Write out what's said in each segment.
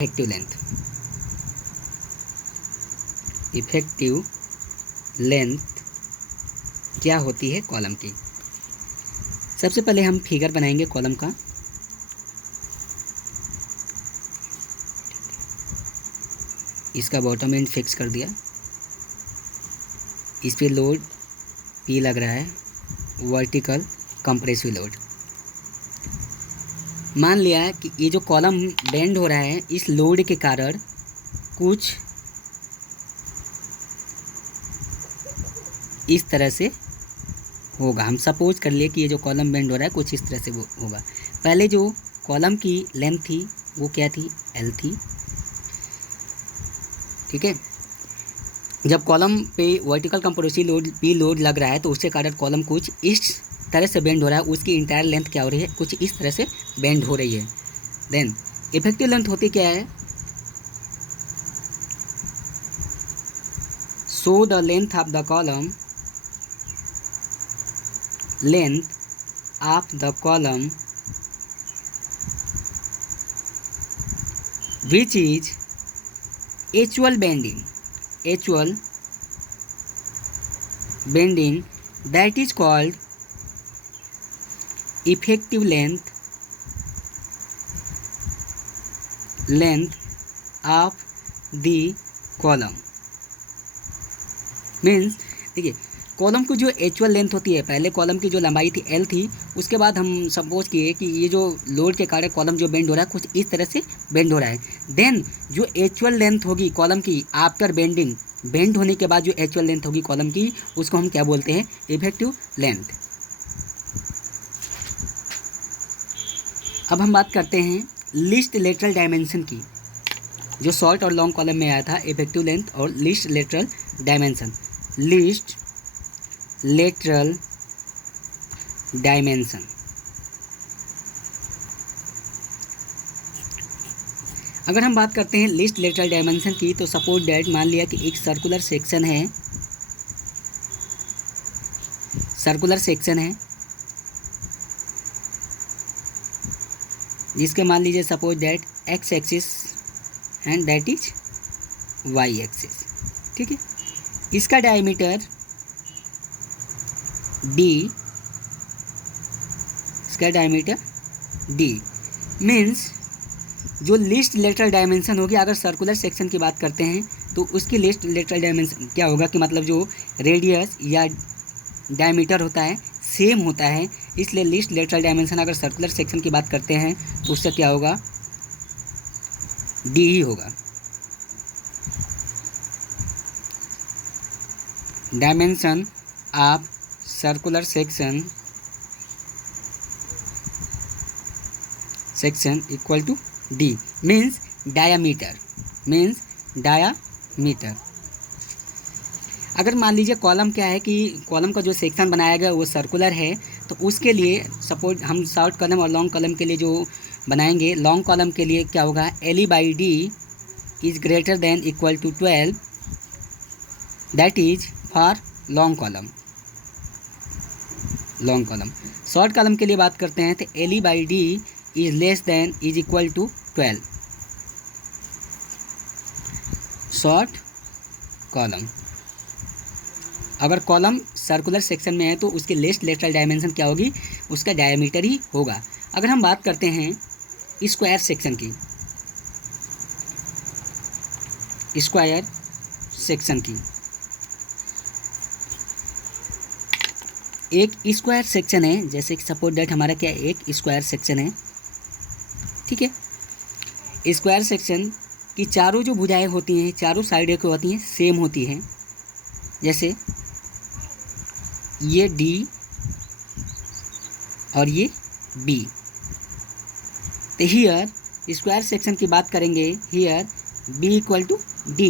Effective length. Effective length क्या होती है कॉलम की। सबसे पहले हम फिगर बनाएंगे कॉलम का। इसका बॉटम एंड फिक्स कर दिया, इस पे लोड P लग रहा है, वर्टिकल कंप्रेसिव लोड। मान लिया कि ये जो कॉलम बेंड हो रहा है इस लोड के कारण कुछ इस तरह से होगा। हम सपोज कर लिए कि ये जो कॉलम बेंड हो रहा है कुछ इस तरह से वो होगा। पहले जो कॉलम की लेंथ थी वो क्या थी, L थी। ठीक है, जब कॉलम पे vertical compressive load P load लग रहा है तो उसके कारण कॉलम कुछ इस तरह से बेंड हो रहा है। उसकी इंटायर लेंथ क्या हो रही है, कुछ इस तरह से बेंड हो रही है। देन इफेक्टिव लेंथ होती क्या है, so the length of the column, length of the column which is actual bending, actual bending, that is called effective length, length of the column। Means देखिए, कॉलम की जो actual length होती है, पहले column की जो लंबाई थी L थी, उसके बाद हम सपोज किए कि ये जो लोड के कारण कॉलम जो बेंड हो रहा है कुछ इस तरह से बेंड हो रहा है। देन जो एक्चुअल लेंथ होगी कॉलम की आफ्टर बेंडिंग, बेंड होने के बाद जो एक्चुअल लेंथ होगी कॉलम की, उसको हम क्या बोलते हैं, इफेक्टिव लेंथ। अब हम बात करते हैं लीस्ट लेटरल डायमेंशन की, जो शॉर्ट और लॉन्ग कॉलम में आया था, इफेक्टिव लेंथ और least lateral dimension. Least lateral dimension, अगर हम बात करते हैं लीस्ट लेटरल डायमेंशन की, तो सपोज दैट मान लिया कि एक सर्कुलर सेक्शन है, सर्कुलर सेक्शन है जिसके मान लीजिए suppose that x axis and that is y axis. ठीक है, इसका डायमीटर D, इसका डायमीटर D। मीन्स जो लीस्ट लेटरल डायमेंशन होगी, अगर सर्कुलर सेक्शन की बात करते हैं तो उसकी लीस्ट लेटरल डायमेंशन क्या होगा कि मतलब जो रेडियस या डायमीटर होता है सेम होता है, इसलिए लीस्ट लेटरल डायमेंशन अगर सर्कुलर सेक्शन की बात करते हैं तो उससे क्या होगा, D ही होगा। Dimension of circular section equal to D, means diameter, means diameter. अगर मान लीजिए कॉलम क्या है कि कॉलम का जो सेक्शन बनाया गया वो सर्कुलर है, तो उसके लिए सपोज हम शॉर्ट कॉलम और लॉन्ग कॉलम के लिए जो बनाएंगे, लॉन्ग कॉलम के लिए क्या होगा, LE/D is greater than equal to 12, that is for long column. Long column, short column के लिए बात करते हैं तो LE/D is less than is equal to 12, short column. अगर कॉलम सर्कुलर सेक्शन में है तो उसकी लेस्ट लेटरल डायमेंशन क्या होगी, उसका डायमीटर ही होगा। अगर हम बात करते हैं स्क्वायर सेक्शन की, स्क्वायर सेक्शन की, एक स्क्वायर सेक्शन है, जैसे कि सपोज दैट हमारा क्या है, एक स्क्वायर सेक्शन है। ठीक है, स्क्वायर सेक्शन की चारों जो भुजाएं होती हैं, चारों साइडें को होती हैं सेम होती हैं, जैसे ये D और ये B। तो हियर स्क्वायर सेक्शन की बात करेंगे, here B equal to D,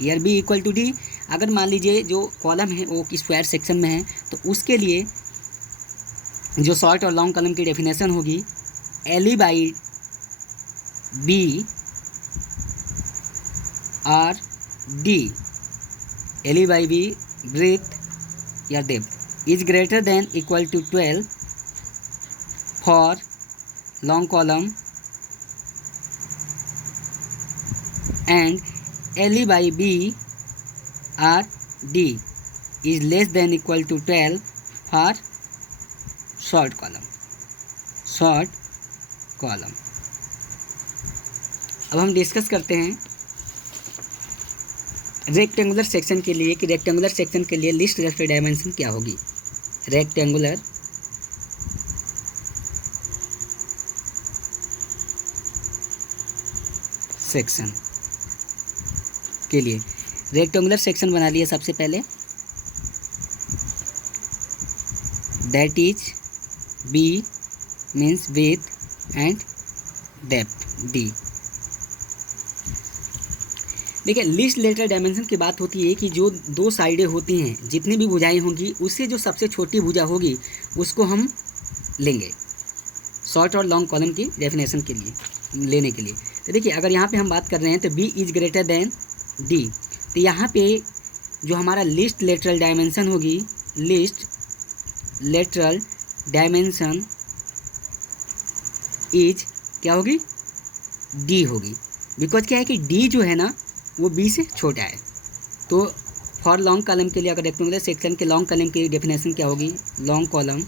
here B equal to D। अगर मान लीजिए जो कॉलम है वो स्क्वायर सेक्शन में है तो उसके लिए जो शॉर्ट और लॉन्ग कॉलम की डेफिनेशन होगी, LE/B और D, LE/B ब्रेथ या depth is greater than equal to 12 for long column and LE by B or D is less than equal to 12 for short column. अब हम discuss करते हैं rectangular section के लिए कि रेक्टेंगुलर सेक्शन के लिए लिस्ट लेफ्ट डायमेंशन क्या होगी। रेक्टेंगुलर सेक्शन के लिए रेक्टेंगुलर सेक्शन बना लिया सबसे पहले, that is B means width and depth D. देखिए लिस्ट लेटर डायमेंशन की बात होती है कि जो दो साइडें होती हैं, जितनी भी भुजाएं होंगी उससे जो सबसे छोटी भुजा होगी उसको हम लेंगे शॉर्ट और लॉन्ग कॉलम की डेफिनेशन के लिए लेने के लिए। तो देखिए अगर यहाँ पे हम बात कर रहे हैं तो B is greater than D, तो यहाँ पे जो हमारा लिस्ट लेटरल डायमेंशन होगी, लिस्ट लेटरल डायमेंशन इज क्या होगी, डी होगी। बिकॉज क्या है कि डी जो है ना वो बी से छोटा है। तो फॉर लॉन्ग कॉलम के लिए अगर रेक्टेंगुलर सेक्शन के लॉन्ग कॉलम की डेफिनेशन क्या होगी, लॉन्ग कॉलम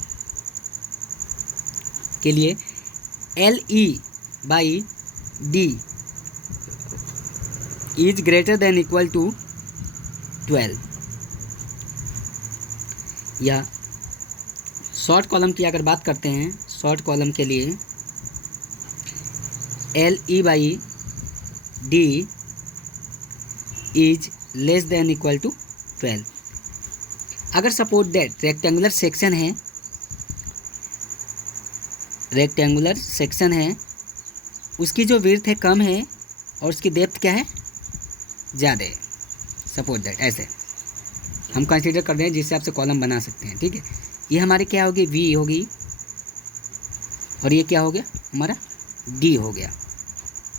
के लिए L E by D is greater than equal to 12। या शॉर्ट कॉलम की अगर बात करते हैं, शॉर्ट कॉलम के लिए L E by D is less than equal to 12। अगर सपोज दैट रेक्टेंगुलर सेक्शन है उसकी जो विड्थ है कम है और उसकी डेप्थ क्या है, ज़्यादा है। सपोज दैट ऐसे हम कंसीडर कर रहे हैं जिससे आपसे कॉलम बना सकते हैं। ठीक है, ये हमारी क्या होगी, वी होगी और ये क्या हो गया हमारा, डी हो गया।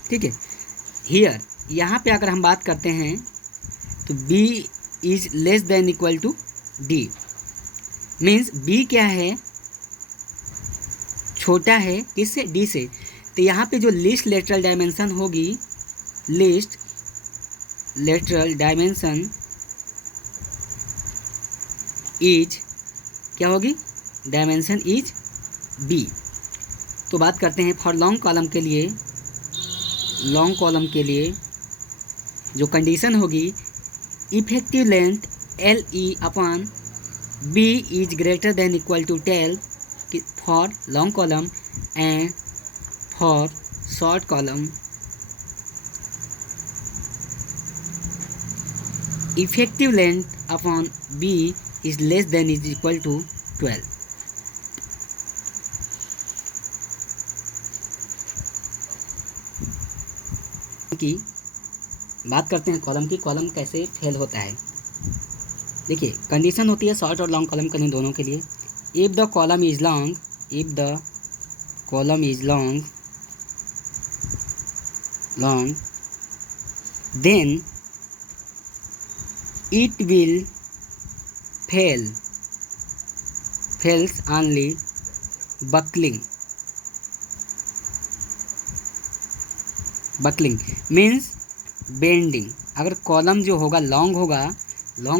ठीक है, हियर यहाँ पे अगर हम बात करते हैं तो B is less than equal to D, means B क्या है, छोटा है किससे, D से। तो यहाँ पे जो लिस्ट लेटरल डायमेंशन होगी, लिस्ट लेटरल डायमेंशन इज क्या होगी, डायमेंशन इज B। तो बात करते हैं फॉर लॉन्ग कॉलम के लिए, लॉन्ग कॉलम के लिए जो कंडीशन होगी, effective length L E upon B is greater than equal to 12 for long column and for short column effective length upon B is less than is equal to 12। की बात करते हैं column की, column कैसे fail होता है। देखिए condition होती है शॉर्ट और लॉन्ग कॉलम के लिए, दोनों के लिए। If the column is long, if the column is long then it will fails only buckling means bending. अगर कॉलम जो होगा लॉन्ग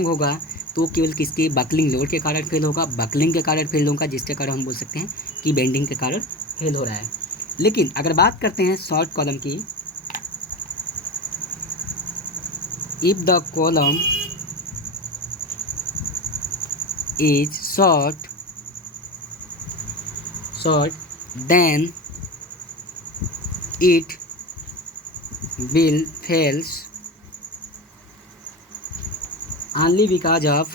होगा तो केवल किसके, बकलिंग लोड के कारण फेल होगा, बकलिंग के कारण फेल होगा, जिसके कारण हम बोल सकते हैं कि बेंडिंग के कारण फेल हो रहा है। लेकिन अगर बात करते हैं शॉर्ट कॉलम की, if the column is short then it will fails only because of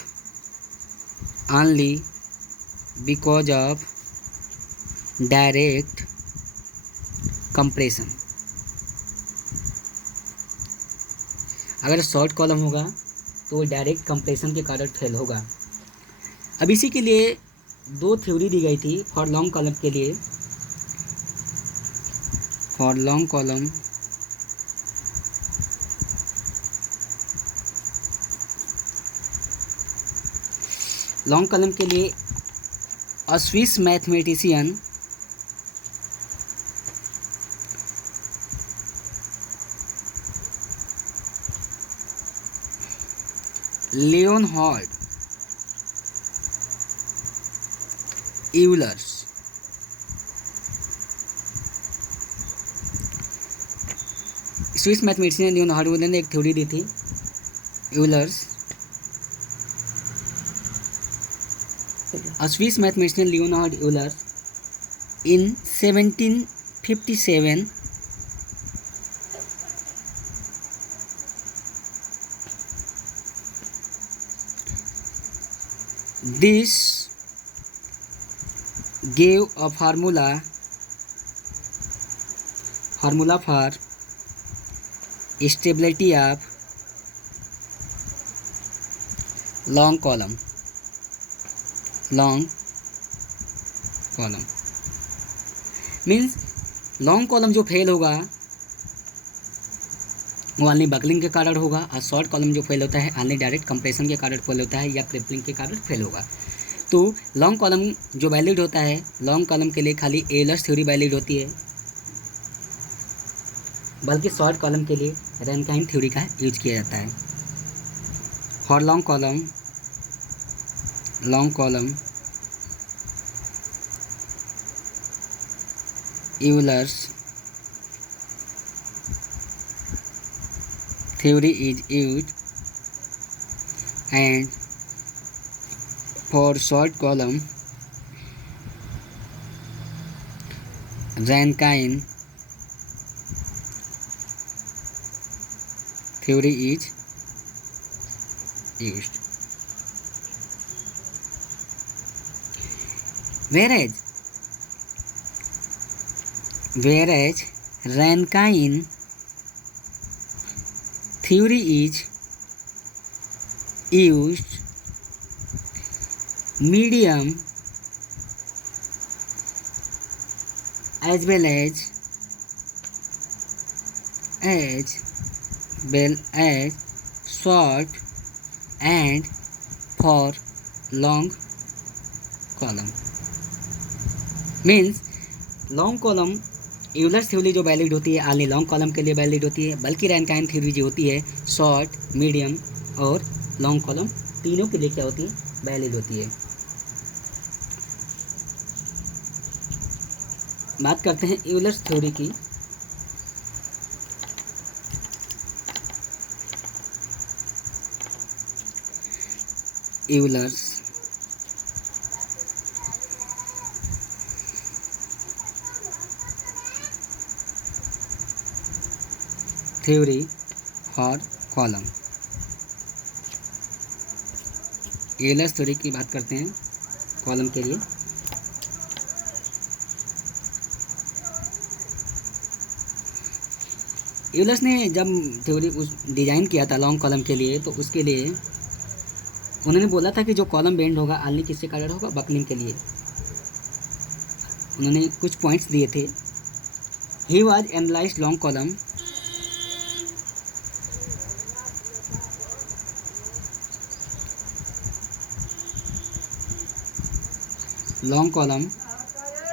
direct compression। अगर शॉर्ट कॉलम होगा तो डायरेक्ट कंप्रेशन के कारण फेल होगा। अब इसी के लिए दो थ्योरी दी गई थी फॉर लॉन्ग कॉलम के लिए। फॉर लॉन्ग कॉलम के लिए अ Swiss mathematician Leonhard Euler's Swiss mathematician Leonhard Euler ने एक थ्योरी दी थी, Euler's. A Swiss mathematician Leonhard Euler in 1757 this gave a formula for stability of long column means long column जो fail होगा वो only buckling के कारण होगा, और शॉर्ट कॉलम जो फेल होता है ऑनली डायरेक्ट कंप्रेशन के कारण फेल होता है या क्रिपलिंग के कारण फेल होगा। तो लॉन्ग कॉलम जो वैलिड होता है, लॉन्ग कॉलम के लिए खाली एलर्स थ्योरी वैलिड होती है, बल्कि शॉर्ट कॉलम के लिए रैनकाइन थ्योरी का यूज किया जाता है। For long column Euler's theory is used, and for short column Rankine theory is used. Whereas Rankine theory is used, medium as well as short and for long column. Means long column Euler's theory जो valid होती है only long column के लिए valid होती है, बल्कि रैनकाइन theory जो होती है शॉर्ट, मीडियम और लॉन्ग कॉलम तीनों के लिए क्या होती है, वैलिड होती है। बात करते हैं यूलर्स थ्योरी की। Euler's theory for column. Euler's theory की बात करते हैं कॉलम के लिए। यूलर्स ने जब थ्योरी डिज़ाइन किया था लॉन्ग कॉलम के लिए, तो उसके लिए उन्होंने बोला था कि जो कॉलम बेंड होगा ऑनली किससे कारण होगा, बकलिंग के लिए। उन्होंने कुछ पॉइंट्स दिए थे। He was analysed long column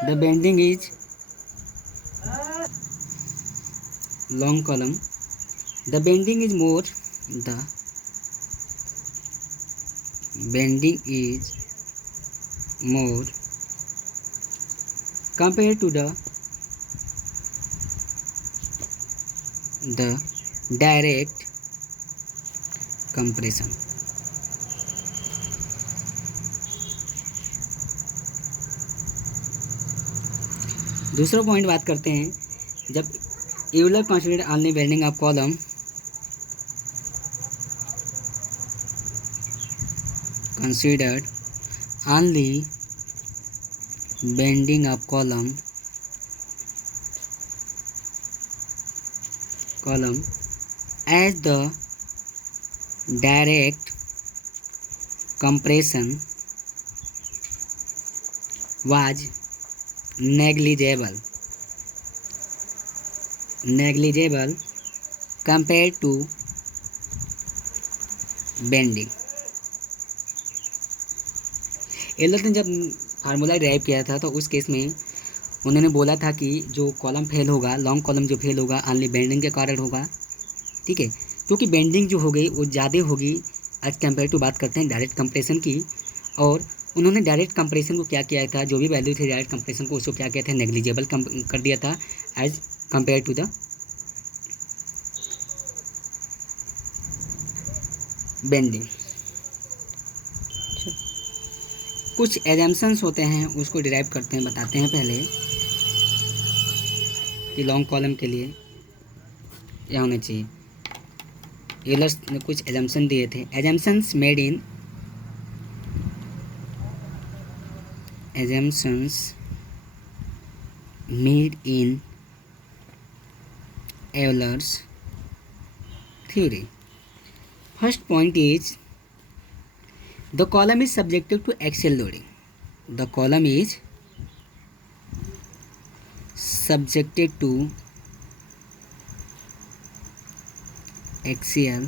the bending is long column, the bending is more compared to the direct compression. दूसरा पॉइंट बात करते हैं, जब Euler considered only bending of column as the direct compression was negligible compared to bending. Euler ने जब formula drive किया था तो उस केस में उन्होंने बोला था कि जो कॉलम फेल होगा, लॉन्ग कॉलम जो फेल होगा ऑनली बेंडिंग के कारण होगा, ठीक है, क्योंकि बेंडिंग जो हो गई वो ज़्यादा होगी आज कंपेयर टू बात करते हैं डायरेक्ट कंप्रेशन की। और उन्होंने डायरेक्ट कंप्रेशन को क्या किया था, जो भी वैल्यू थी डायरेक्ट कंप्रेशन को उसको क्या किया था, नेग्लिजिबल कर दिया था as compare to the bending. कुछ एजम्पशंस होते हैं उसको डिराइव करते हैं, बताते हैं पहले कि लॉन्ग कॉलम के लिए क्या होना चाहिए। यूलर्स ने कुछ एजम्पशन दिए थे, assumptions made in Euler's theory. First point is the column is subjected to axial loading. The column is subjected to axial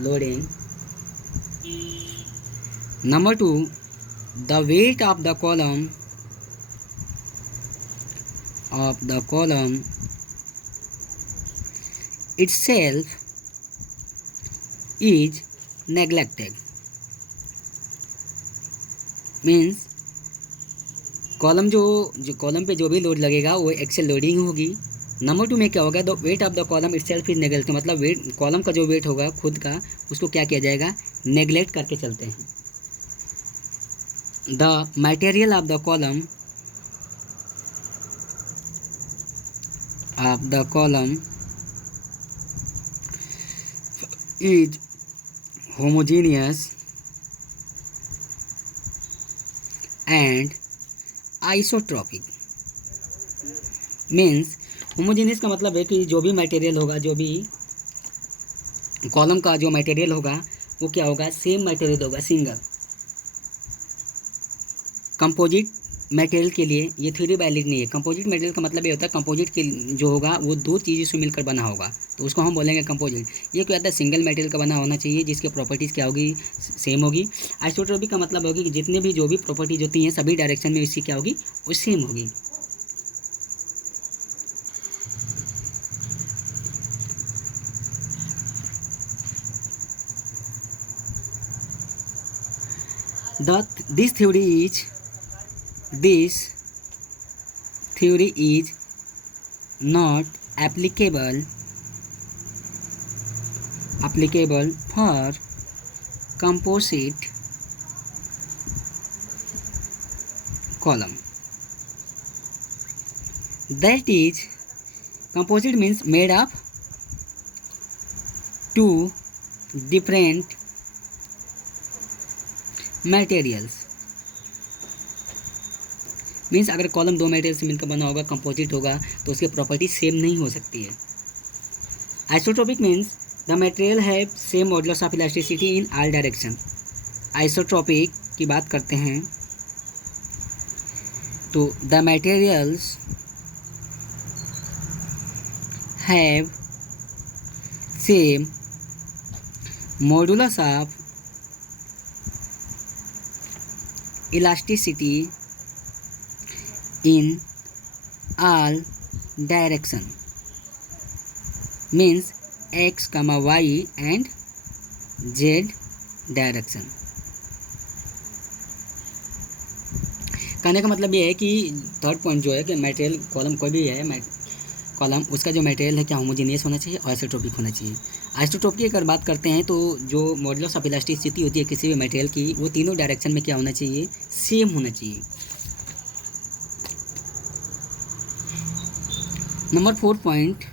loading. Number 2, the weight of the column itself is neglected. Means column जो column पे जो भी load लगेगा वो Excel loading होगी। Number 2 में क्या होगा, the weight of the column itself is neglected, मतलब वेट कॉलम का जो वेट होगा खुद का उसको क्या किया जाएगा, नेग्लेक्ट करके चलते हैं। The material of the column is homogeneous and isotropic। Means homogeneous का मतलब है कि जो भी मटेरियल होगा, जो भी कॉलम का जो मटेरियल होगा वो क्या होगा, सेम मटेरियल होगा, सिंगल। कंपोजिट मटेरियल के लिए ये थ्योरी वैलिड नहीं है। कंपोजिट मटेरियल का मतलब ये होता है कंपोजिट के जो होगा वो दो चीज़ों से मिलकर बना होगा, तो उसको हम बोलेंगे कंपोजिट। ये क्या होता है, सिंगल मटेरियल का बना होना चाहिए जिसकी प्रॉपर्टीज़ क्या होगी, सेम होगी। आइसोट्रोपिक का मतलब होगी कि जितने भी जो भी प्रॉपर्टीज होती हैं सभी डायरेक्शन में इसकी क्या होगी, वो सेम होगी। This theory is not applicable for composite column. That is, composite means made of two different materials। Means अगर कॉलम दो मटेरियल से मिलकर बना होगा, कंपोजिट होगा, तो उसकी प्रॉपर्टी सेम नहीं हो सकती है। Isotropic means the material have same modulus of elasticity in all direction. Isotropic की बात करते हैं तो the materials have same modulus of elasticity in all direction, means x, y and z direction। कहने का मतलब ये है कि थर्ड पॉइंट जो है कि मटेरियल कॉलम कोई भी है कॉलम, उसका जो मटेरियल है क्या होमोजेनियस होना चाहिए और आइसोट्रोपिक होना चाहिए। आइसोट्रोपिक की अगर बात करते हैं तो जो मॉडुलस ऑफ इलास्टिसिटी होती है किसी भी मटेरियल की, वो तीनों डायरेक्शन में क्या होना चाहिए, सेम होना चाहिए। Number 4 point,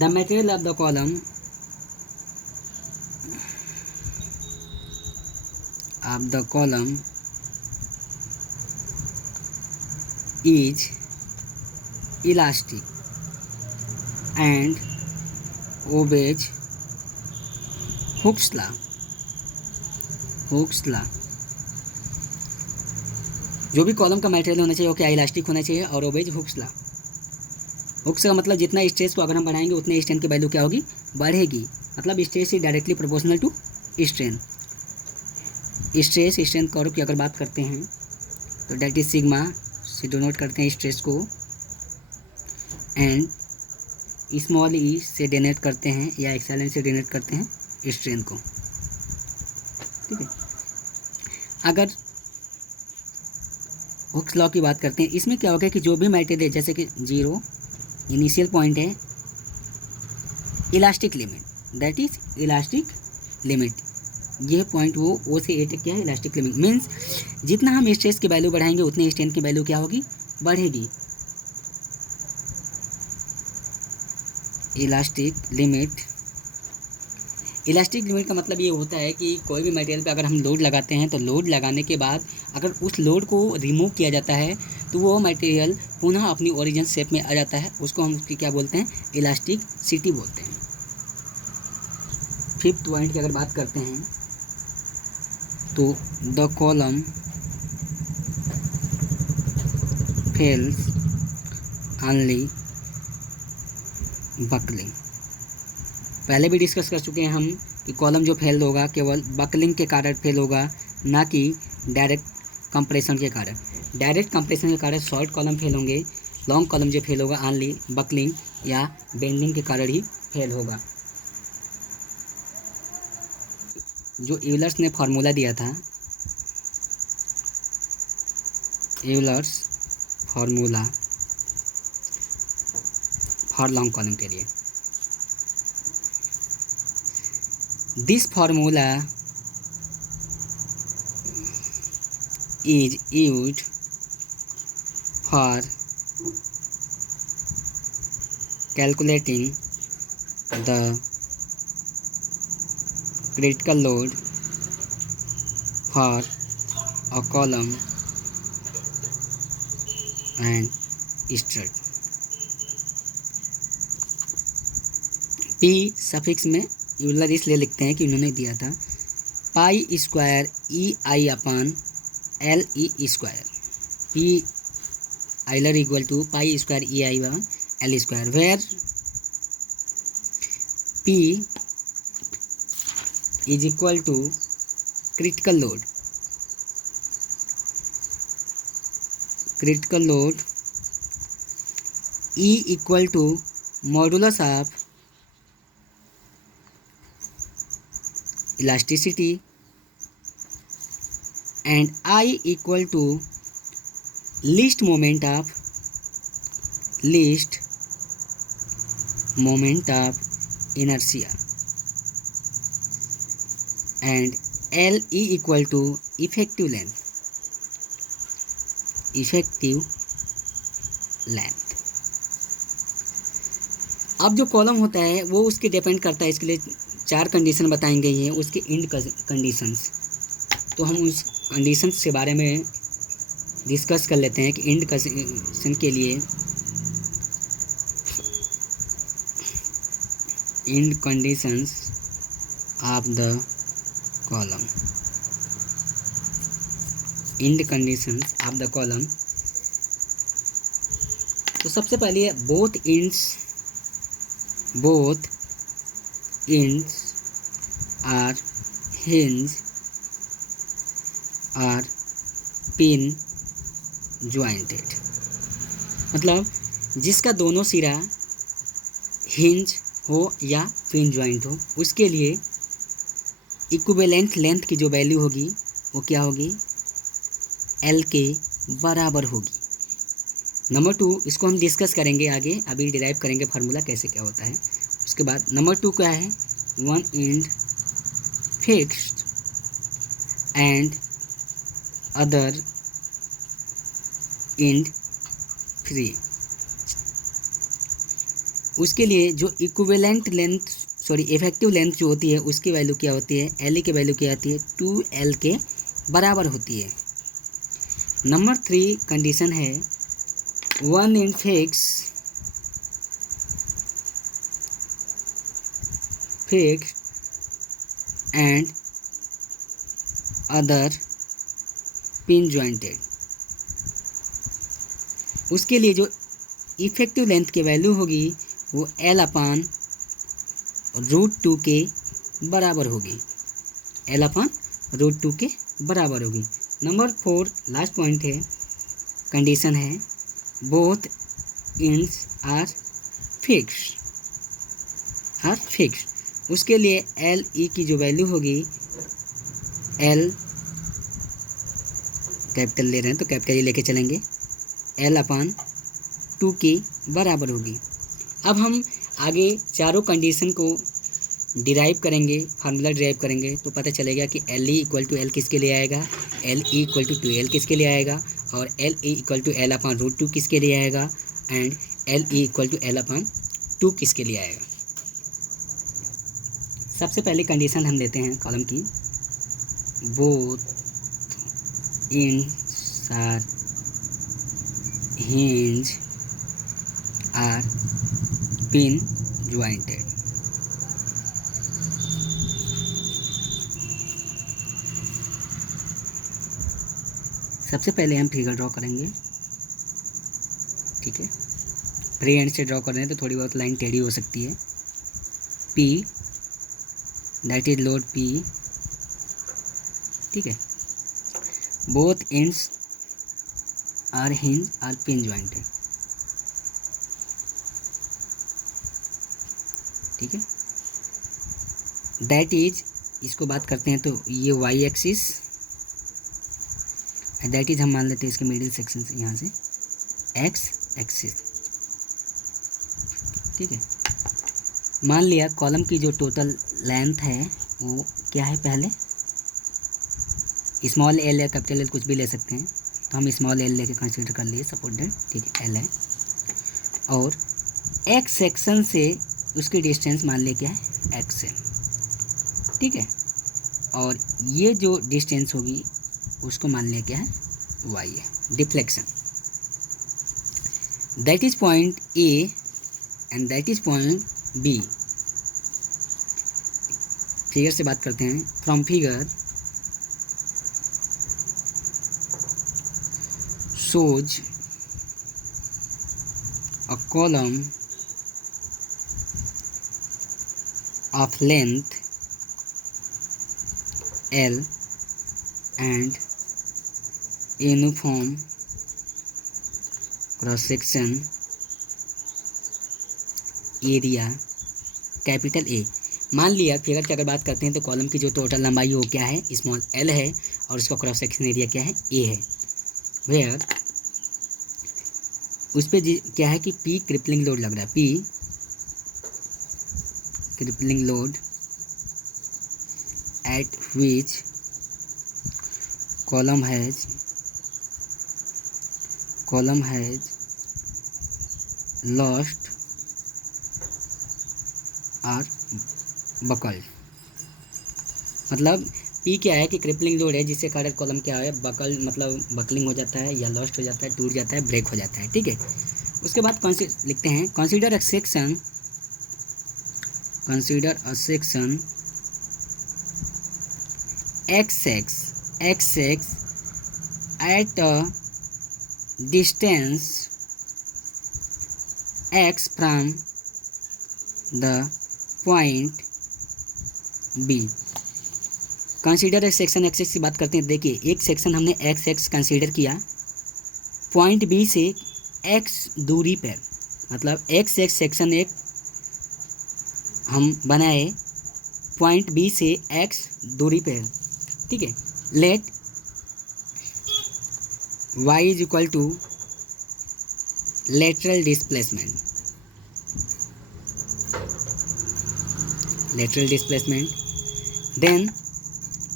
the material of the column is elastic and obeys Hooke's law। जो भी कॉलम का मटेरियल होना चाहिए वो क्या इलास्टिक होना चाहिए और ओबेज हुक्स लॉ। हुक्स का मतलब जितना स्ट्रेस को अगर हम बनाएंगे उतने स्ट्रेन की वैल्यू क्या होगी, बढ़ेगी। मतलब stress is directly proportional to strain. Stress strain curve की अगर बात करते हैं तो डेट इज सिग्मा से डिनोट करते हैं स्ट्रेस को, एंड स्मॉल ई से डिनोट करते हैं या एक्सेलेंट से डिनोट करते हैं स्ट्रेंथ को। ठीक है, अगर हुक्स लॉ की बात करते हैं, इसमें क्या होगा कि जो भी मटेरियल जैसे कि 0 इनिशियल पॉइंट है, elastic limit, that is elastic limit, ये पॉइंट वो ओ से ए तक क्या है, इलास्टिक लिमिट मीन्स जितना हम स्ट्रेस की वैल्यू बढ़ाएंगे उतनी स्ट्रेंथ की वैल्यू क्या होगी, बढ़ेगी। इलास्टिक लिमिट, इलास्टिक लिमिट का मतलब ये होता है कि कोई भी मटेरियल पे अगर हम लोड लगाते हैं तो लोड लगाने के बाद अगर उस लोड को रिमूव किया जाता है तो वो मटेरियल पुनः अपनी ओरिजिन शेप में आ जाता है, उसको हम उसकी क्या बोलते हैं, इलास्टिसिटी बोलते हैं। फिफ्थ पॉइंट की अगर बात करते हैं तो the column fails only buckling. पहले भी डिस्कस कर चुके हैं हम कि कॉलम जो फेल होगा केवल बकलिंग के कारण फेल होगा, ना कि डायरेक्ट कंप्रेशन के कारण। डायरेक्ट कंप्रेशन के कारण शॉर्ट कॉलम फेल होंगे, लॉन्ग कॉलम जो फेल होगा ओनली बकलिंग या बेंडिंग के कारण ही फेल होगा। जो यूलर्स ने फार्मूला दिया था, Euler's formula for long column के लिए, this formula is used for calculating the critical load for a column and strut। P suffix में यूलर इसलिए लिखते हैं कि उन्होंने दिया था pi square E I upon L E square, P Euler equal to pi square E I one L square, where P is equal to critical load, critical load E equal to modulus of elasticity and I equal to least moment of inertia and L E equal to effective length, अब जो column होता है वो उसके depend करता है, इसके लिए 4 कंडीशन बताई गई हैं, उसके इंड कंडीशंस। तो हम उस कंडीशंस के बारे में डिस्कस कर लेते हैं कि इंड कंडीशन के लिए end conditions of the column, end conditions of the column. तो सबसे पहले both ends are hinge or pin jointed, मतलब जिसका दोनों सिरा हिंज हो या पिन जॉइंट हो, उसके लिए इक्विवेलेंट लेंथ की जो वैल्यू होगी वो क्या होगी, एल के बराबर होगी। नंबर 2, इसको हम डिस्कस करेंगे आगे, अभी डिराइव करेंगे फार्मूला कैसे क्या होता है। उसके बाद नंबर 2 क्या है, one and fixed and other and free. उसके लिए जो इक्विवेलेंट लेंथ इफेक्टिव लेंथ जो होती है उसकी वैल्यू क्या होती है, एल की वैल्यू क्या होती है, 2L के बराबर होती है। नंबर 3 कंडीशन है one and fixed and other pin jointed. उसके लिए जो इफेक्टिव लेंथ की वैल्यू होगी वो L/√2 के बराबर होगी, L/√2 के बराबर होगी। नंबर 4 लास्ट पॉइंट है, कंडीशन है both ends are fixed, are fix. उसके लिए एल ई की जो वैल्यू होगी, एल कैपिटल ले रहे हैं तो कैपिटल ई लेके चलेंगे, एल अपान 2 के बराबर होगी। अब हम आगे चारों कंडीशन को डिराइव करेंगे, फार्मूला डिराइव करेंगे तो पता चलेगा कि L E equal to L किसके लिए आएगा, L E equal to L किसके लिए आएगा, और L E equal to L upon root 2 किसके लिए आएगा, and L E equal to L upon 2 किसके लिए आएगा। सबसे पहले कंडीशन हम लेते हैं कॉलम की, both ends are hinge are pin jointed. सबसे पहले हम फिगर ड्रॉ करेंगे, ठीक है। फ्री हैंड से ड्रॉ कर रहे हैं तो थोड़ी बहुत लाइन टेढ़ी हो सकती है। P that is load P, ठीक है। Both ends are hinge are pin jointed, ठीक है। दैट इज, इसको बात करते हैं तो ये वाई एक्सिस, दैट इज हम मान लेते हैं इसके मिडिल सेक्शन से यहाँ से एक्स एक्सिस, ठीक है। मान लिया कॉलम की जो टोटल लेंथ है वो क्या है, पहले स्मॉल एल या कैपिटल एल कुछ भी ले सकते हैं, तो हम स्मॉल एल लेके कंसीडर कर लिए, सपोज दैट, ठीक है, एल है। और एक्स सेक्शन से उसकी डिस्टेंस मान लिया क्या है, एक्स है, ठीक है। और ये जो डिस्टेंस होगी उसको मान लिया क्या है, वाई है, deflection. That is point A and that is point B. Figure से बात करते हैं, from figure shows a column of length L and uniform cross section area capital A. मान लिया फिगर की अगर बात करते हैं तो कॉलम की जो टोटल लंबाई है वो क्या है, स्मॉल एल है, और उसका क्रॉस सेक्शन एरिया क्या है, ए है। वेयर उस पर क्या है कि पी क्रिपलिंग लोड लग रहा है, P crippling load at which column has lost और बकल्ड। मतलब पी क्या है कि क्रिपलिंग लोड है जिससे कारण कॉलम क्या है, बकल मतलब बकलिंग हो जाता है या लॉस्ट हो जाता है, टूट जाता है, ब्रेक हो जाता है, ठीक है। उसके बाद लिखते हैं consider a section x at a distance x from the point B. Consider एक सेक्शन एक्स की बात करते हैं। देखिए एक सेक्शन हमने एक्स कंसीडर किया पॉइंट बी से एक्स दूरी पर, मतलब एक्स सेक्शन एक हम बनाए पॉइंट बी से एक्स दूरी पर, ठीक है। Let y is equal to lateral displacement, then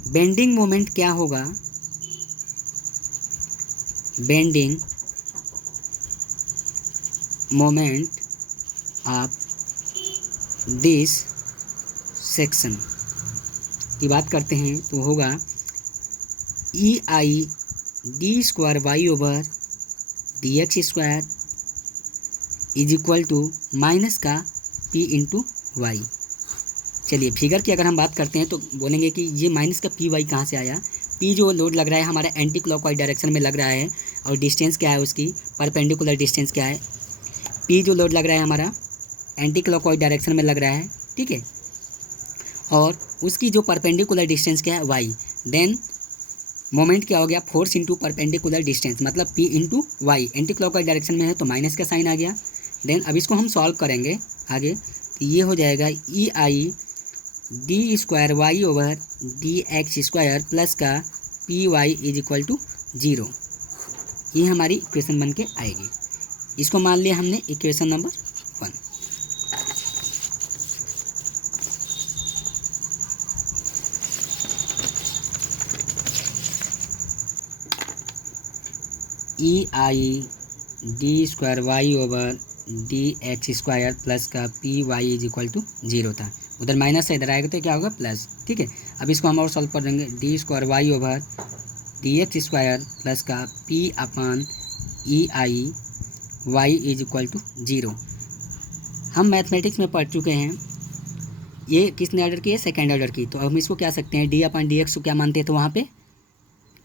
bending moment क्या होगा, bending moment of this section की बात करते हैं तो होगा E I D square Y over D x square is equal to minus का पी इंटू वाई। चलिए फिगर की अगर हम बात करते हैं तो बोलेंगे कि ये माइनस का पी वाई कहाँ से आया। पी जो लोड लग रहा है हमारा एंटी क्लॉकवाइज डायरेक्शन में लग रहा है, और डिस्टेंस क्या है उसकी, परपेंडिकुलर डिस्टेंस क्या है, पी जो लोड लग रहा है हमारा एंटी क्लॉकवाइज डायरेक्शन में लग रहा है, ठीक है। और उसकी जो परपेंडिकुलर डिस्टेंस क्या है, वाई। देन मोमेंट क्या हो गया, फोर्स इंटू परपेंडिकुलर डिस्टेंस, मतलब P into Y. Anti clockwise direction में है तो माइनस का साइन आ गया। देन अब इसको हम सॉल्व करेंगे आगे, तो ये हो जाएगा E I D square Y over D x square plus का P Y is equal to 0। ये हमारी इक्वेशन बन के आएगी। इसको मान लिया हमने equation number 1। E I D square Y over D x square plus का P Y is equal to 0 था, उधर माइनस है, इधर आएगा तो क्या होगा प्लस। ठीक है, अब इसको हम और सॉल्व कर देंगे। D square Y over D x square plus का P upon E I Y is equal to 0। हम मैथमेटिक्स में पढ़ चुके हैं, ये किसने ऑर्डर की है, सेकेंड ऑर्डर की। तो हम इसको क्या सकते हैं, डी अपान डी एक्स को क्या मानते हैं, तो वहाँ पे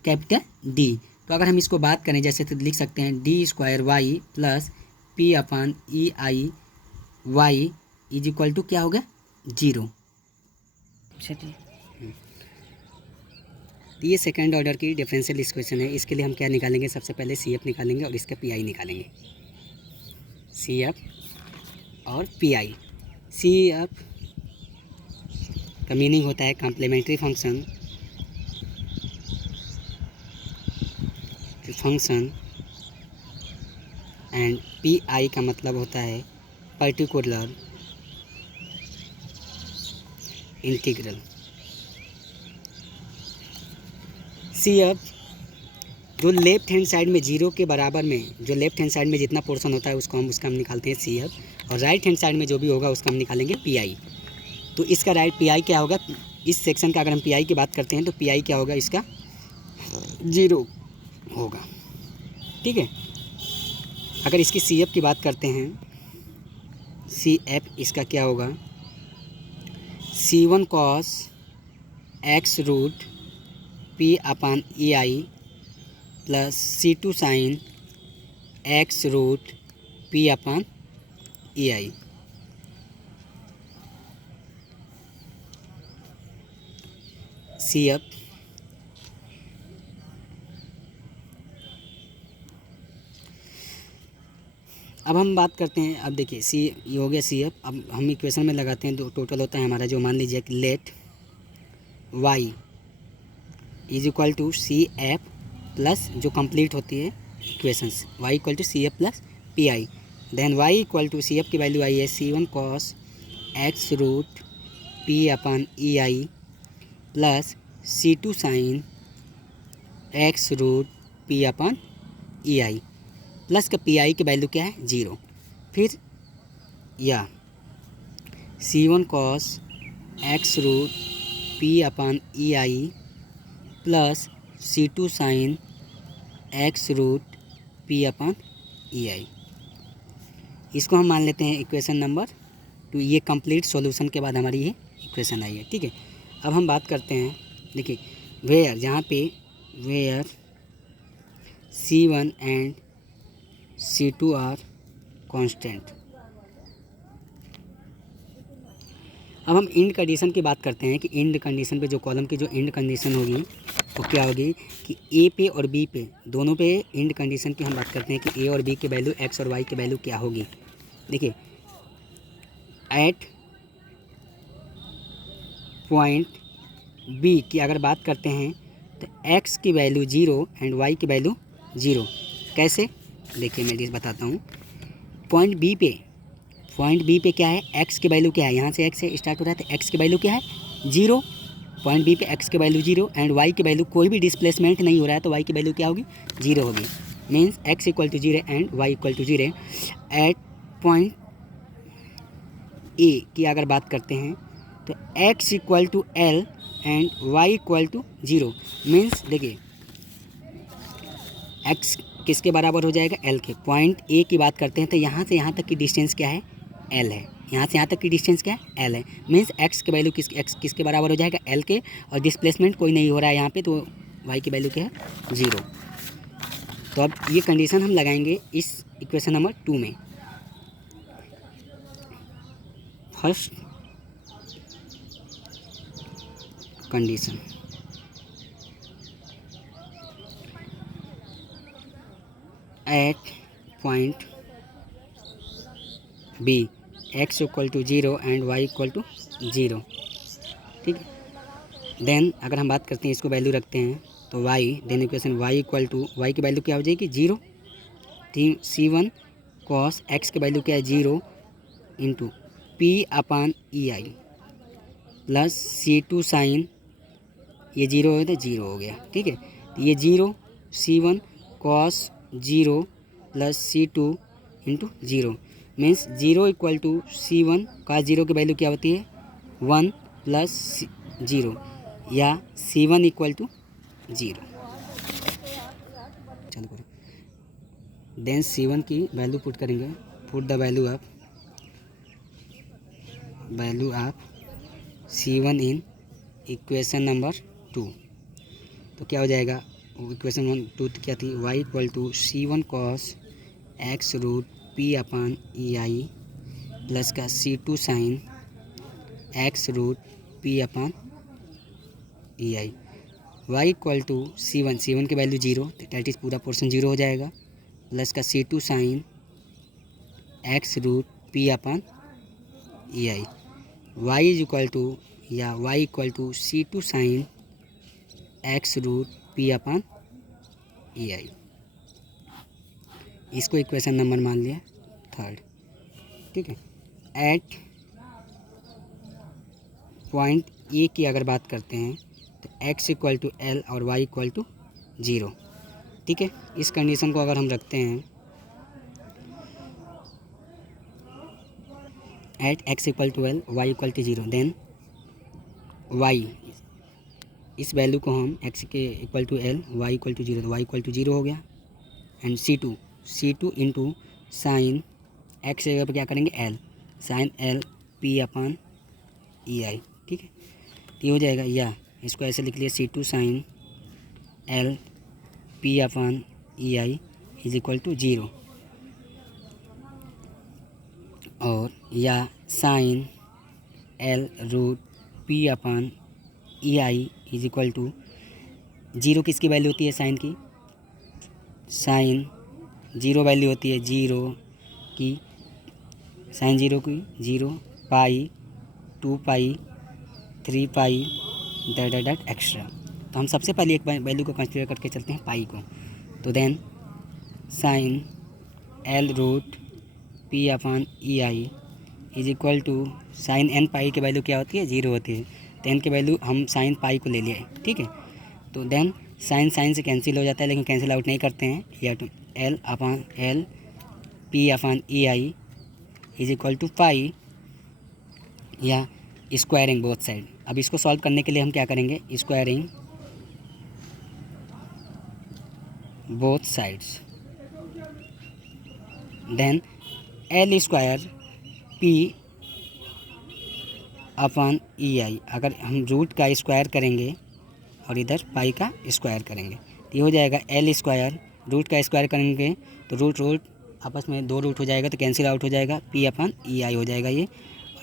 कैपिटल डी। तो अगर हम इसको बात करें जैसे तो लिख सकते हैं D square Y plus P upon E I Y is equal to क्या हो गया 0। तो ये सेकंड ऑर्डर की डिफरेंशियल इक्वेशन है। इसके लिए हम क्या निकालेंगे, सबसे पहले सी एफ निकालेंगे और इसका पी आई निकालेंगे। सी एफ और पी आई। सी एफ का मीनिंग होता है complementary function and P I का मतलब होता है पर्टिकुलर इंटीग्रल। सी एफ जो लेफ्ट हैंड साइड में 0 के बराबर में, जो लेफ्ट हैंड साइड में जितना पोर्शन होता है उसको उसका हम निकालते हैं सी एफ, और राइट हैंड साइड में जो भी होगा उसका हम निकालेंगे पी आई। तो इसका राइट पी आई क्या होगा, इस सेक्शन का अगर हम पी आई की बात करते हैं तो पी आई क्या होगा, इसका 0 होगा। ठीक है, अगर इसकी सी एफ की बात करते हैं, सी एफ इसका क्या होगा, C1 cos x root P upon E I plus C2 sine x root P upon E I. C F अब हम बात करते हैं, अब देखिए सी ये हो गया सी एफ। अब हम इक्वेशन में लगाते हैं तो टोटल होता है हमारा, जो मान लीजिए कि let y is equal to C F plus जो कंप्लीट होती है equations, y equal to C F plus P I. Then y equal to C F की वैल्यू आई है C1 cos x root P upon E I plus C2 sine x root P upon E I plus का P I की value क्या है 0। फिर या C1 cos x root P upon E I plus C2 sine x root P upon E I. इसको हम मान लेते हैं इक्वेशन नंबर 2। ये कंप्लीट सॉल्यूशन के बाद हमारी ये इक्वेशन आई है। ठीक है, अब हम बात करते हैं, देखिए वेयर, जहाँ पे where C1 and C2 are constant. अब हम इंड कंडीशन की बात करते हैं कि इंड कंडीशन पे जो कॉलम की जो इंड कंडीशन होगी वो क्या होगी कि ए पे और बी पे दोनों पे इंड कंडीशन की हम बात करते हैं कि ए और बी की वैल्यू, एक्स और वाई की वैल्यू क्या होगी। देखिए एट पॉइंट बी की अगर बात करते हैं तो एक्स की वैल्यू 0 एंड वाई की वैल्यू 0। कैसे, देखिए मैं डिस बताता हूँ। पॉइंट बी पे क्या है, एक्स की वैल्यू क्या है, यहाँ से एक्स से स्टार्ट हो रहा है तो एक्स की वैल्यू क्या है 0। पॉइंट बी पे एक्स की वैल्यू 0 एंड वाई की वैल्यू, कोई भी डिस्प्लेसमेंट नहीं हो रहा है तो वाई की वैल्यू क्या होगी 0 होगी। Means X equal to 0 and Y equal to 0। At point A की अगर बात करते हैं तो X equal to L and Y equal to 0। Means देखिए एक्स किसके बराबर हो जाएगा, एल के। पॉइंट ए की बात करते हैं तो यहाँ से यहाँ तक की डिस्टेंस क्या है, एल है। यहाँ से यहाँ तक की डिस्टेंस क्या है, एल है। मीन्स एक्स की वैल्यू किसके बराबर हो जाएगा, एल के, और डिस्प्लेसमेंट कोई नहीं हो रहा है यहाँ पे, तो वाई की वैल्यू क्या है 0। तो अब ये कंडीशन हम लगाएंगे इस इक्वेशन नंबर 2 में। First condition, at point B X equal to 0 and Y equal to 0। ठीक है। देन अगर हम बात करते हैं, इसको वैल्यू रखते हैं तो Y, then equation Y equal to, Y की वैल्यू क्या हो जाएगी 0, C1 कॉस एक्स की वैल्यू क्या है 0 into P upon E I plus C2 sign, ये 0 है तो 0 हो गया। ठीक है, तो ये 0 C1 cos 0 plus C2 into 0 means 0 equal to C1 का 0 की वैल्यू क्या होती है 1 प्लस 0 या C1 इक्वल टू 0। चलो करो। देन C1 की वैल्यू पुट करेंगे, put the value of C1 in equation number 2। तो क्या हो जाएगा, इक्वेशन 2 क्या थी, y equal to C1 cos x root P upon E I plus का C2 sine x root P upon E I, y equal to C1 की value 0, that is पूरा portion 0 हो जाएगा, प्लस का C2 sine x root P upon E I, Y is equal to या y equal to C2 sine x root P upon E I. इसको equation number मान लिया 3। ठीक है। एट पॉइंट ए की अगर बात करते हैं तो x इक्वल टू एल और y इक्वल टू 0। ठीक है, इस कंडीशन को अगर हम रखते हैं at x equal to L y equal to 0, then y, इस वैल्यू को हम x के equal to L y equal to 0, तो y इक्वल टू 0 हो गया। And C2 into sine x जगह पर क्या करेंगे L, sine L P upon E I. ठीक है, तो ये हो जाएगा, या इसको ऐसे लिख लिया C2 sine L P upon E I is equal to 0, और या sine L root P upon E I is equal to 0। किसकी वैल्यू होती है साइन की, साइन 0 वैल्यू होती है 0 की, साइन 0 की 0 पाई 2 पाई 3 पाई डैट एक्स्ट्रा। तो हम सबसे पहले एक वैल्यू को कंसिडर करके चलते हैं पाई को, तो then sine L root P upon E I is equal to sine n pi की वैल्यू क्या होती है 0 होती है, तो एन की वैल्यू हम साइन पाई को ले लिए। ठीक है, तो देन साइन से कैंसिल हो जाता है, लेकिन कैंसिल आउट नहीं करते हैं, या तो L upon L P upon E I is equal to pi, या स्क्वायरिंग बोथ साइड। अब इसको सॉल्व करने के लिए हम क्या करेंगे, squaring both sides, then L square P upon E I, अगर हम रूट का स्क्वायर करेंगे और इधर पाई का स्क्वायर करेंगे तो ये हो जाएगा एल स्क्वायर, रूट का स्क्वायर करेंगे तो रूट आपस में 2 रूट हो जाएगा तो कैंसिल आउट हो जाएगा, पी अपान ई आई हो जाएगा ये,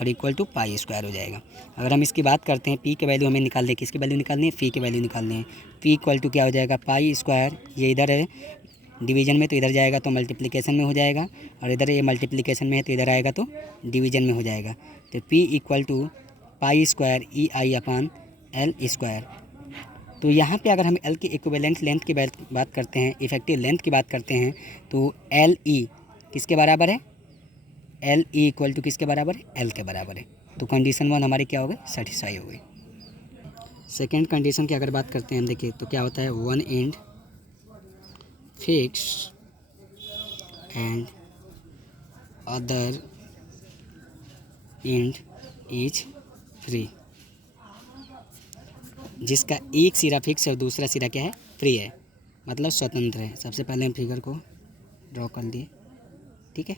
और इक्वल टू पाई स्क्वायर हो जाएगा। अगर हम इसकी बात करते हैं, पी की वैल्यू हमें निकालनी है, किसकी वैल्यू निकालनी है, पी की वैल्यू निकालनी है। पी इक्वल टू क्या हो जाएगा पाई स्क्वायर, ये इधर है डिवीजन में तो इधर जाएगा तो मल्टीप्लिकेशन में हो जाएगा, और इधर ये मल्टीप्लिकेशन में है तो इधर आएगा तो डिवीजन में हो जाएगा। तो P equal to pi square E I upon L square. तो यहाँ पे अगर हम एल की इक्विवेलेंट लेंथ की बात करते हैं, इफेक्टिव लेंथ की बात करते हैं, तो एल ई किसके बराबर है, एल ई इक्वल टू किसके बराबर है, एल के बराबर है। तो कंडीशन 1 हमारी क्या हो गई, सेटिस्फाई हो गई। सेकेंड कंडीशन की अगर बात करते हैं हम, देखिए तो क्या होता है, one and fix and other and is free, जिसका एक सिरा फिक्स है और दूसरा सिरा क्या है, फ्री है, मतलब स्वतंत्र है। सबसे पहले हम फिगर को ड्रॉ कर लिए। ठीक है,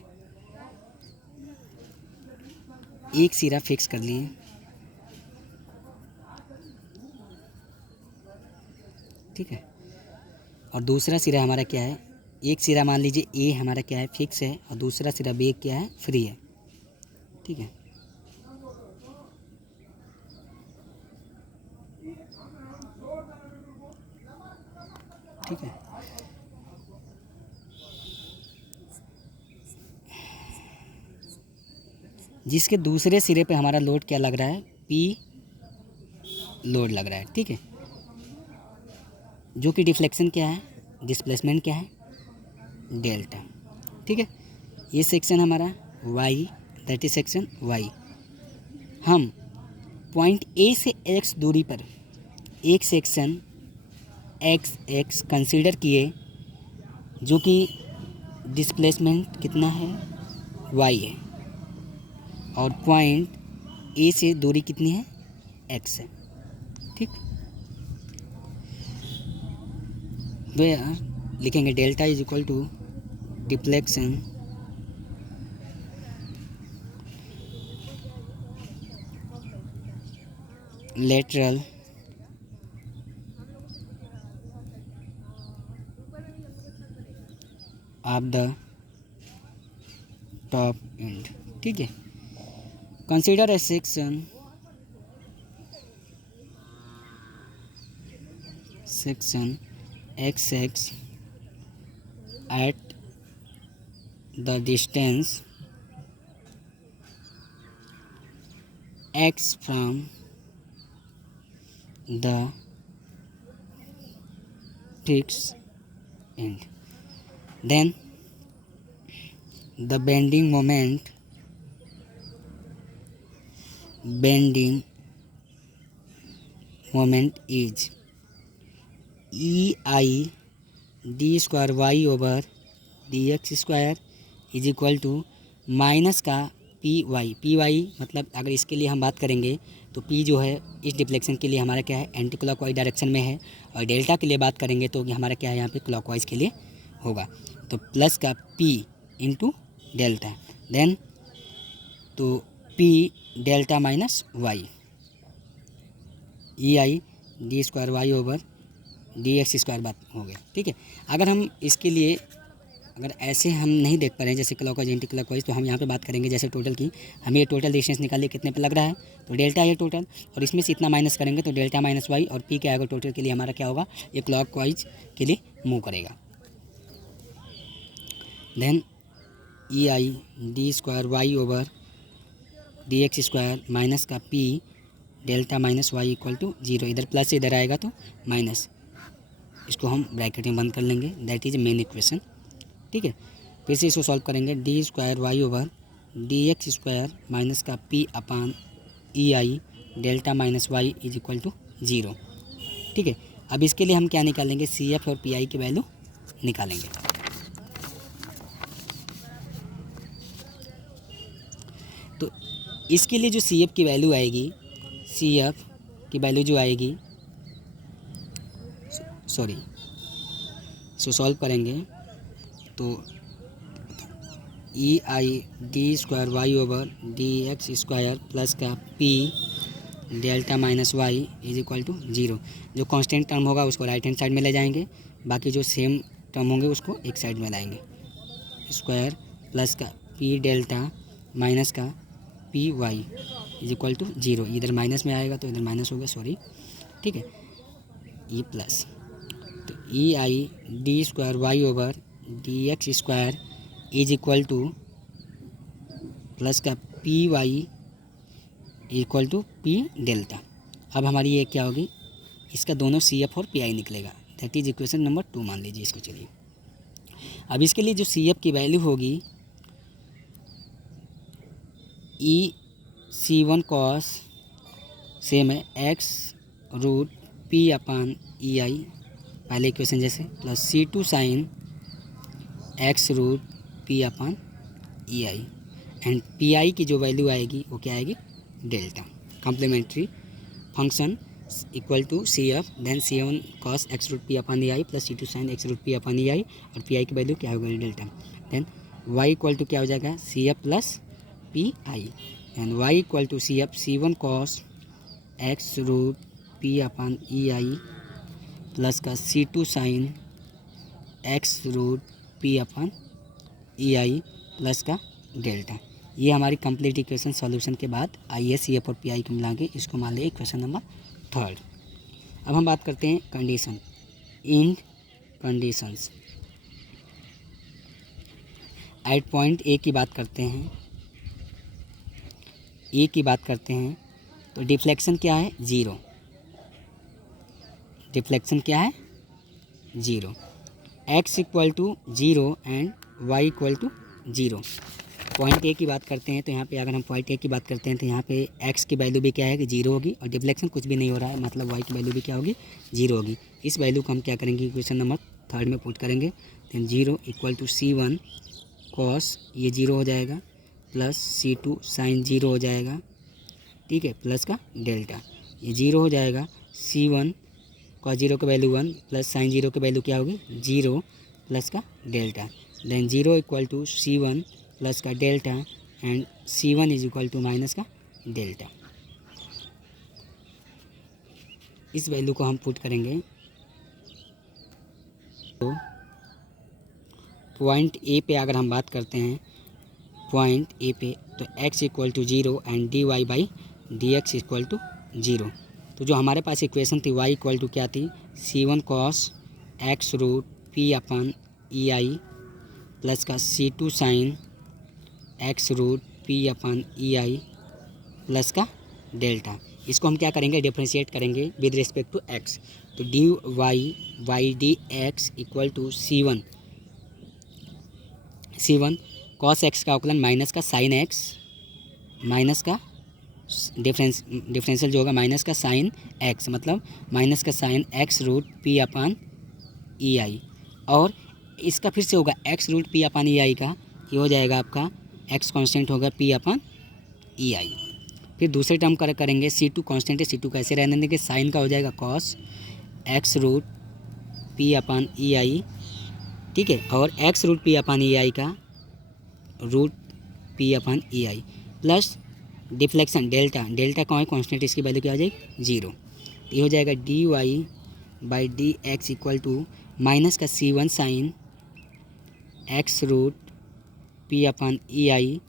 एक सिरा फिक्स कर लिए, ठीक है, और दूसरा सिरा हमारा क्या है, एक सिरा मान लीजिए ए हमारा क्या है फिक्स है, और दूसरा सिरा बी क्या है, फ्री है। ठीक है, ठीक है, जिसके दूसरे सिरे पे हमारा लोड क्या लग रहा है, पी लोड लग रहा है, ठीक है, जो कि डिफ्लेक्शन क्या है, डिस्प्लेसमेंट क्या है, डेल्टा, ठीक है। ये सेक्शन हमारा Y, that is section Y. हम पॉइंट ए से एक्स दूरी पर एक सेक्शन एक्स एक्स कंसीडर किए, जो कि डिस्प्लेसमेंट कितना है, वाई है, और पॉइंट ए से दूरी कितनी है, एक्स है, ठीक। वे लिखेंगे delta is equal to deflection lateral of the top end, ठीक है। Consider a section X X at the distance x from the fixed end. Then the bending moment is EI d square Y over D x square is equal to minus का P Y मतलब अगर इसके लिए हम बात करेंगे तो P जो है इस डिफ्लेक्शन के लिए हमारा क्या है, एंटी क्लॉकवाइज डायरेक्शन में है, और डेल्टा के लिए बात करेंगे तो हमारा क्या है यहाँ पे क्लॉकवाइज के लिए होगा। तो प्लस का पी इंटू डेल्टा, देन तो P delta minus Y, E I D square Y over D x square बात हो गया, ठीक है। अगर हम इसके लिए अगर ऐसे हम नहीं देख पा रहे हैं जैसे क्लॉकवाइज एंटी क्लॉकवाइज, तो हम यहाँ पे बात करेंगे जैसे टोटल की, हमें ये टोटल डिस्टेंस निकालिए कितने पे लग रहा है, तो डेल्टा है टोटल, और इसमें से इतना माइनस करेंगे तो डेल्टा माइनस वाई, और पी क्या आएगा टोटल के लिए हमारा क्या होगा, ये क्लॉकवाइज के लिए मूव करेगा। Then E I D square Y over D x square minus का P delta minus y equal to zero, इधर प्लस से इधर आएगा तो माइनस, इसको हम ब्रैकेट में बंद कर लेंगे, दैट इज मेन इक्वेशन, ठीक है। फिर से इसको सॉल्व करेंगे, d square Y over D x square minus का P upon E I delta minus y is equal to zero, ठीक है। अब इसके लिए हम क्या निकालेंगे, सी एफ और पी आई की वैल्यू निकालेंगे। तो इसके लिए जो सी एफ की वैल्यू आएगी, सी एफ की वैल्यू जो आएगी, सॉरी सो सॉल्व करेंगे तो E I D square Y over D x square plus का P delta minus y is equal to zero. जो कांस्टेंट टर्म होगा उसको राइट हैंड साइड में ले जाएंगे, बाकी जो सेम टर्म होंगे उसको एक साइड में लाएंगे, स्क्वायर प्लस का पी डेल्टा माइनस का P Y is equal to zero, इधर माइनस में आएगा तो इधर माइनस होगा, सॉरी, ठीक है। ये प्लस तो E I D square Y over D x square is equal to plus का P y equal to P delta. अब हमारी ये क्या होगी, इसका दोनों सी एफ और पी आई निकलेगा, दैट इज इक्वेशन नंबर 2 मान लीजिए इसको। चलिए अब इसके लिए जो सी एफ की वैल्यू होगी, E C one cos same है x root P upon E I पहले इक्वेशन जैसे, plus C two sine x root P upon E I, and P I की जो वैल्यू आएगी वो क्या आएगी, delta complementary function equal to C F then C one cos x root P upon E I plus C two sine x root P upon E I, और P I की value क्या होगी, delta. Then y equal to क्या हो जाएगा, C F plus P I, and Y equal to C F C one cos x root P upon E I plus का C two sine x root P upon E I plus का delta. ये हमारी complete equation solution के बाद I S C F और P I को मिला के इसको मान लिया इक्वेशन नंबर 3। अब हम बात करते हैं कंडीशन, इन कंडीशंस एट पॉइंट ए की बात करते हैं। ए की बात करते हैं तो डिफ्लेक्शन क्या है, ज़ीरो। डिफ्लेक्शन क्या है, zero. X equal to zero and Y equal to zero. Point A की बात करते हैं तो यहाँ पे अगर हम पॉइंट ए की बात करते हैं तो यहाँ पे एक्स की वैल्यू भी क्या है कि जीरो होगी और डिफ्लेक्शन कुछ भी नहीं हो रहा है, मतलब वाई की वैल्यू भी क्या होगी, जीरो होगी। इस वैल्यू को हम क्या करेंगे, क्वेश्चन नंबर थर्ड में पुट करेंगे। Then zero equal to C1 cos, ये जीरो हो जाएगा, प्लस C2 साइन जीरो हो जाएगा, ठीक है, प्लस का डेल्टा, ये जीरो हो जाएगा। C1 कॉस जीरो की वैल्यू 1 प्लस साइन जीरो की वैल्यू क्या होगी, जीरो, प्लस का delta. Then zero equal to C1 plus का delta and C1 is equal to minus का डेल्टा। इस वैल्यू को हम पुट करेंगे तो पॉइंट ए पे अगर हम बात करते हैं, पॉइंट ए पे तो x equal to zero and dy by d x equal to zero. तो जो हमारे पास इक्वेशन थी y इक्वल टू क्या थी, C1 cos x root P upon E I plus का C2 sine x root P upon E I plus का delta. इसको हम क्या करेंगे, डिफ्रेंशिएट करेंगे विद रिस्पेक्ट टू x। तो d y by d x equal to C1 cos x का अवकलन माइनस का साइन एक्स, माइनस का डिफरेंशियल जो होगा माइनस का साइन एक्स, मतलब माइनस का sine x root P upon E I, और इसका फिर से होगा x root P upon E I का, ये हो जाएगा आपका एक्स कांस्टेंट होगा पी अपान ई आई। फिर दूसरे टर्म करेंगे, C2 कांस्टेंट है, C2 कैसे रहने देंगे, साइन का हो जाएगा cos x root P upon E I, ठीक है, और x root P upon E I का root P upon E I plus deflection delta, delta कौन है कांस्टेंट, इसकी वैल्यू क्या हो जाएगी, जीरो। तो ये हो जाएगा d y by d x equal to minus का C1 sine x root P upon E I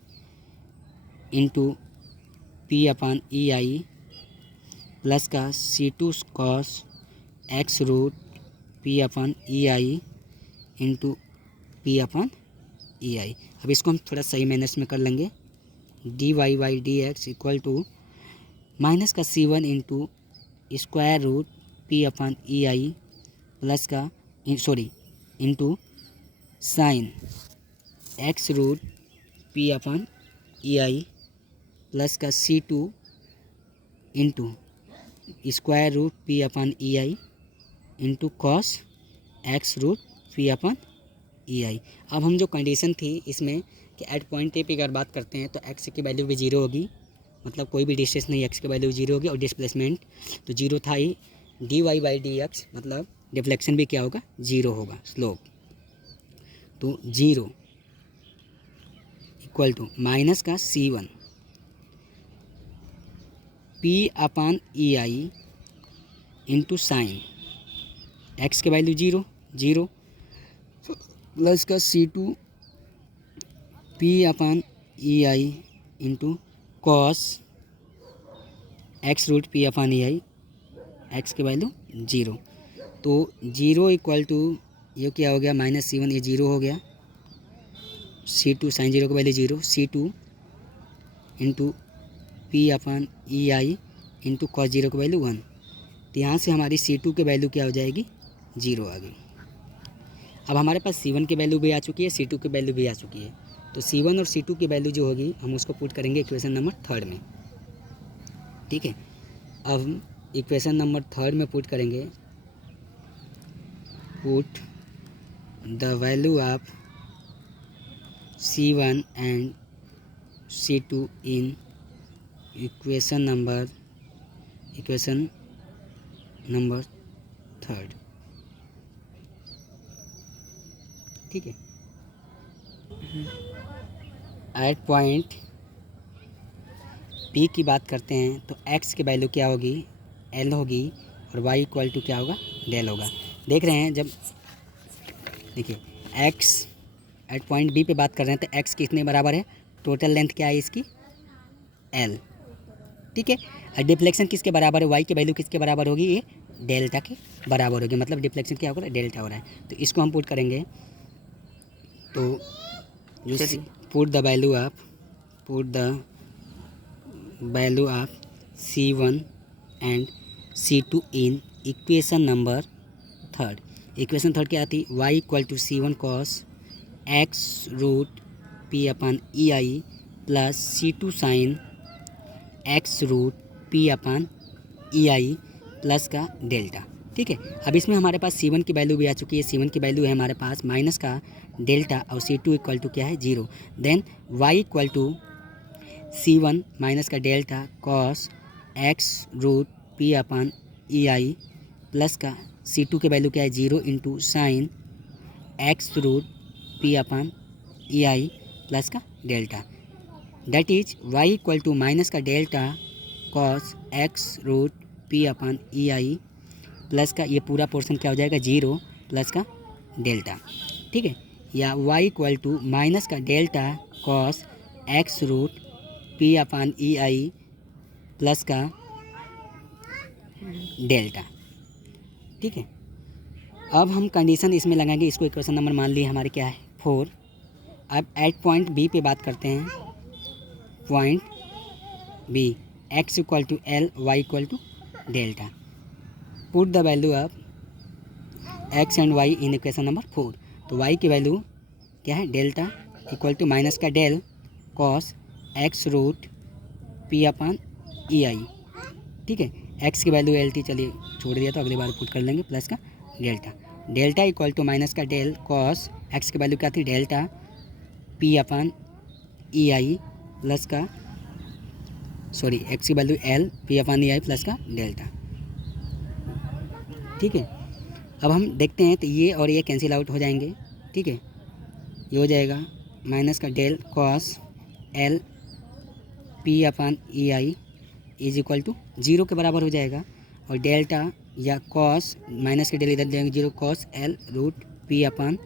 into P upon E I plus का C2 cos x root P upon E I into P upon E I. अब इसको हम थोड़ा सही minus में कर लेंगे, d y by d x equal to minus का C1 into square root P upon E I plus का into sine x root P upon E I plus का C2 into square root P upon E I into cos x root P upon E I. अब हम जो condition थी इसमें कि eight point ए पे अगर बात करते हैं तो एक्स की वैल्यू भी जीरो होगी, मतलब कोई भी डिस्टेंस नहीं, एक्स की वैल्यू जीरो होगी और डिस्प्लेसमेंट तो जीरो था ही, d y by d x मतलब डिफ्लेक्शन भी क्या होगा, जीरो होगा, स्लोप। तो जीरो इक्वल टू माइनस का C1 P upon E I into sine x की वैल्यू जीरो, जीरो प्लस का C2 P upon E I into cos x root P upon E I, x की value zero. तो zero equal to ये क्या हो गया, minus C1, ये zero हो गया, C2 साइन जीरो की value zero, C2 into P upon E I into cos zero की वैल्यू 1। तो यहाँ से हमारी C2 की वैल्यू क्या हो जाएगी, जीरो आ गई। अब हमारे पास C1 की वैल्यू भी आ चुकी है, C2 की वैल्यू भी आ चुकी है, तो C1 और C2 की वैल्यू जो होगी हम उसको पुट करेंगे इक्वेशन नंबर थर्ड में, ठीक है। अब हम इक्वेशन नंबर थर्ड में पुट करेंगे, put the value of C1 and C2 in equation number third, ठीक है। एट पॉइंट P की बात करते हैं तो x की वैल्यू क्या होगी, L होगी, और y इक्वल टू क्या होगा, डेल होगा। देख रहे हैं, जब देखिए x एट पॉइंट B पे बात कर रहे हैं तो x कितने बराबर है, टोटल लेंथ क्या है इसकी, L, ठीक है। और डिफ्लेक्शन किसके बराबर है, y की वैल्यू किसके बराबर होगी, ये डेल्टा के बराबर होगी, मतलब डिफ्लेक्शन क्या होगा, डेल्टा हो रहा है। तो इसको हम पुट करेंगे, तो put the value of value of C1 and C2 in equation number third. Equation third क्या आती? y equal to C1 cos x root P upon EI plus C2 sine x root P upon EI plus का delta. ठीक है, अब इसमें हमारे पास C1 की value भी आ चुकी है। C1 की वैल्यू है हमारे पास माइनस का डेल्टा और C2 इक्वल टू क्या है? 0। Then y equal to C1 minus का delta cos x root P अपन EI प्लस का C2 की वैल्यू क्या है? 0 into sine x root P अपन EI प्लस का delta. That is y equal to minus का delta cos x root P अपन EI plus का ये पूरा पोर्शन क्या हो जाएगा? 0 प्लस का डेल्टा। ठीक है, या y इक्वल टू माइनस का delta cos x root P अपन EI प्लस का डेल्टा। ठीक है, अब हम कंडीशन इसमें लगाएंगे। इसको इक्वेशन नंबर मान लिए हमारे क्या है? 4। अब एट पॉइंट बी पे बात करते हैं। Point B x equal to L, y equal to delta. Put the value of x and y in equation number 4। तो y की वैल्यू क्या है? डेल्टा इक्वल टू माइनस का del cos x root P अपन EI। ठीक है, x की value LT चलिए छोड़ दिया तो अगली बार पुट कर लेंगे प्लस का delta. Delta equal to minus का डेल कॉस x की वैल्यू क्या थी? डेल्टा P अपन EI प्लस का x की वैल्यू L P अपन EI प्लस का डेल्टा। ठीक है, अब हम देखते हैं तो ये और ये कैंसिल आउट हो जाएंगे। ठीक है, ये हो जाएगा माइनस का del cos L P upon EI is equal to 0 के बराबर हो जाएगा। और डेल्टा या कॉस माइनस के डेल इधर देंगे 0 cos L root P upon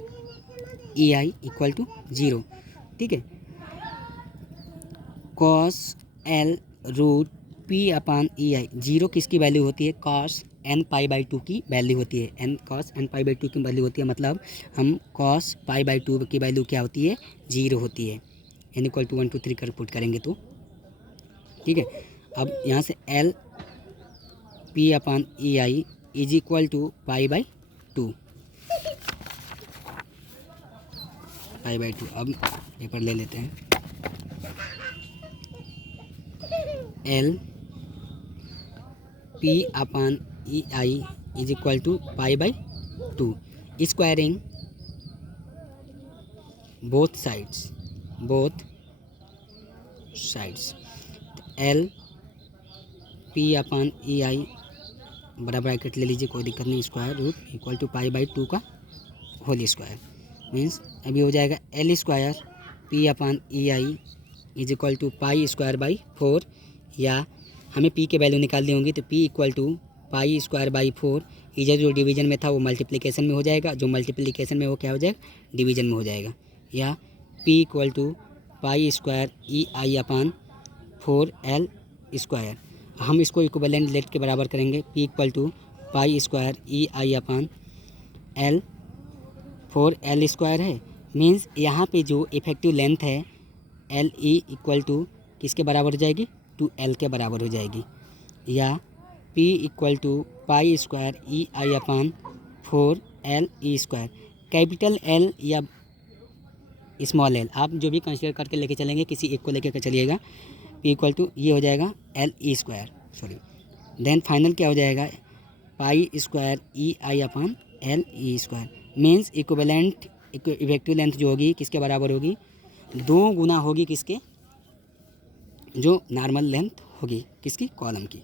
EI equal to 0। ठीक है, कॉस L रूट P अपन EI 0 किसकी वैल्यू होती है? कॉस n पाई बाई 2 की वैल्यू होती है। n cos n pi by 2 की वैल्यू होती है, मतलब हम कॉस पाई बाई 2 की वैल्यू क्या होती है? 0 होती है। n इक्वल टू 1 2 3 कर पुट करेंगे तो। ठीक है, अब यहाँ से L P upon EI is equal to pi by 2। Pi by 2। अब पेपर ले लेते हैं। L P upon EI is equal to pi by 2। Squaring both sides L P upon EI बड़ा ब्रैकेट ले लीजिए, कोई दिक्कत नहीं। Square root equal to pi by 2 का होल स्क्वायर मीन्स अभी हो जाएगा L square P upon EI is equal to pi square by 4, या हमें P के वैल्यू निकालनी होंगी तो P equal to pi square by 4। इधर जो डिवीजन में था वो मल्टीप्लिकेशन में हो जाएगा, जो मल्टीप्लिकेशन में वो क्या हो जाएगा? डिवीजन में हो जाएगा। या P equal to pi square EI upon 4L square. हम इसको इक्विवेलेंट लेट के बराबर करेंगे। P equal to pi square EI upon L 4L square है। मीन्स यहाँ पे जो इफेक्टिव लेंथ है LE इक्वल टू किसके बराबर हो जाएगी? 2L के बराबर हो जाएगी। या P equal to pi square EI upon 4L E square. Capital L या स्मॉल l आप जो भी कंसीडर करके लेके चलेंगे, किसी एक को लेके चलिएगा। P इक्वल टू ये हो जाएगा L E square, sorry. Then final क्या हो जाएगा? Pi square EI upon L E square. Means equivalent effective length जो होगी किसके बराबर होगी? 2 गुना होगी किसके? जो नॉर्मल लेंथ होगी किसकी? कॉलम की।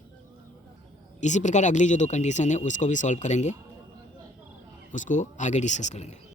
इसी प्रकार अगली जो 2 कंडीशन है उसको भी सॉल्व करेंगे, उसको आगे डिस्कस करेंगे।